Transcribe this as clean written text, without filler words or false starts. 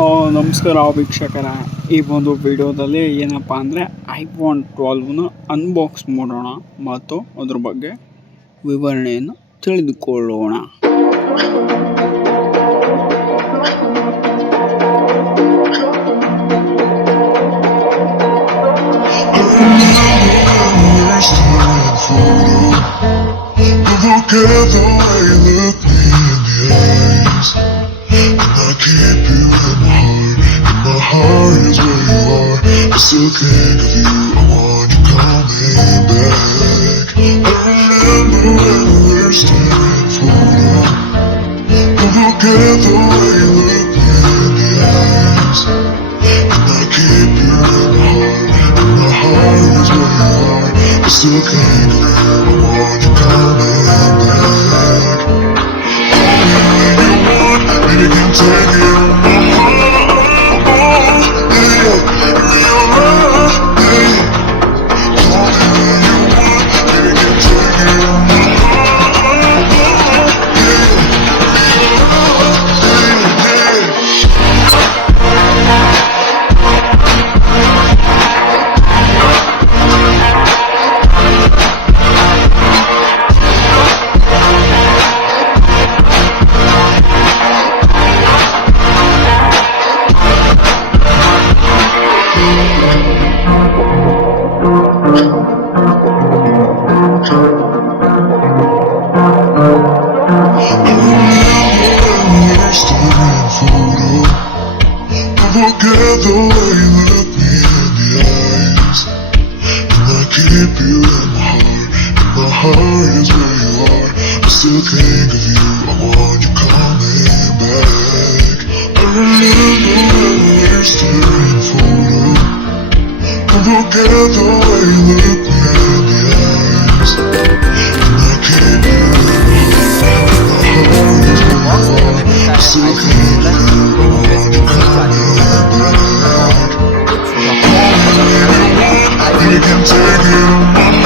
ನಮಸ್ಕಾರ ವೀಕ್ಷಕರ. ಈ ಒಂದು ವಿಡಿಯೋದಲ್ಲಿ ಏನಪ್ಪ ಅಂದರೆ iPhone 12ನ ಅನ್ಬಾಕ್ಸ್ ಮಾಡೋಣ ಮತ್ತು ಅದ್ರ ಬಗ್ಗೆ ವಿವರಣೆಯನ್ನು ತಿಳಿದುಕೊಳ್ಳೋಣ. Look at the way you look me in the eyes, and I keep you in my heart is where you are. I still think of you, I want you coming back. I remember when we were staring photo. Look at the way you look me in the eyes, and I keep you in my heart is where you are. I still think of you, I want you coming back. You can take it on my heart, yeah. Real love, yeah. Call me when you want, baby, can take it on my heart, yeah. Real love, yeah. Look at the way you look me in the eyes, and I keep you in my heart is where you are. I still think of you, I want you coming back. I remember when we were staring photo. Look at the way you look me in the eyes, and I keep you in my heart is where you are. I still think of you, I want you coming back. You can take it on my